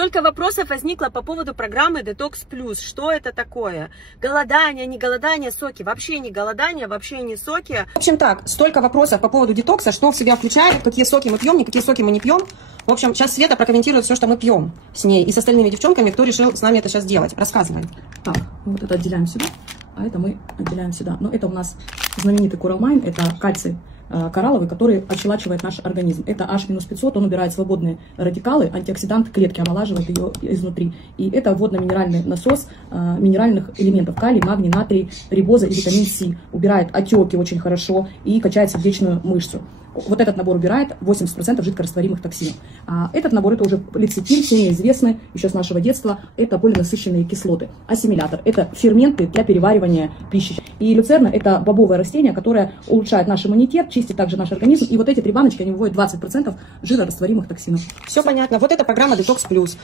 Столько вопросов возникло по поводу программы Detox Plus. Что это такое? Голодание, не голодание, соки. Вообще не голодание, вообще не соки. В общем так, столько вопросов по поводу детокса, что в себя включает, какие соки мы пьем, никакие соки мы не пьем. В общем, сейчас Света прокомментирует все, что мы пьем с ней и с остальными девчонками, кто решил с нами это сейчас делать. Рассказывай. Так, вот это отделяем сюда, а это мы отделяем сюда. Но это у нас знаменитый Коралмайн, это кальций коралловый, который ощелачивает наш организм. Это H-500, он убирает свободные радикалы, антиоксидант клетки, омолаживает ее изнутри. И это водно-минеральный насос минеральных элементов: калий, магний, натрий, рибоза и витамин С. Убирает отеки очень хорошо и качает сердечную мышцу. Вот этот набор убирает 80% жидкорастворимых токсинов. А этот набор, это уже лецитин, все известны еще с нашего детства. Это полинасыщенные кислоты. Ассимилятор — это ферменты для переваривания пищи. И люцерна — это бобовое растение, которое улучшает наш иммунитет, чистит также наш организм. И вот эти три баночки, они выводят 20% жирорастворимых токсинов. Все понятно. Вот эта программа Detox Plus.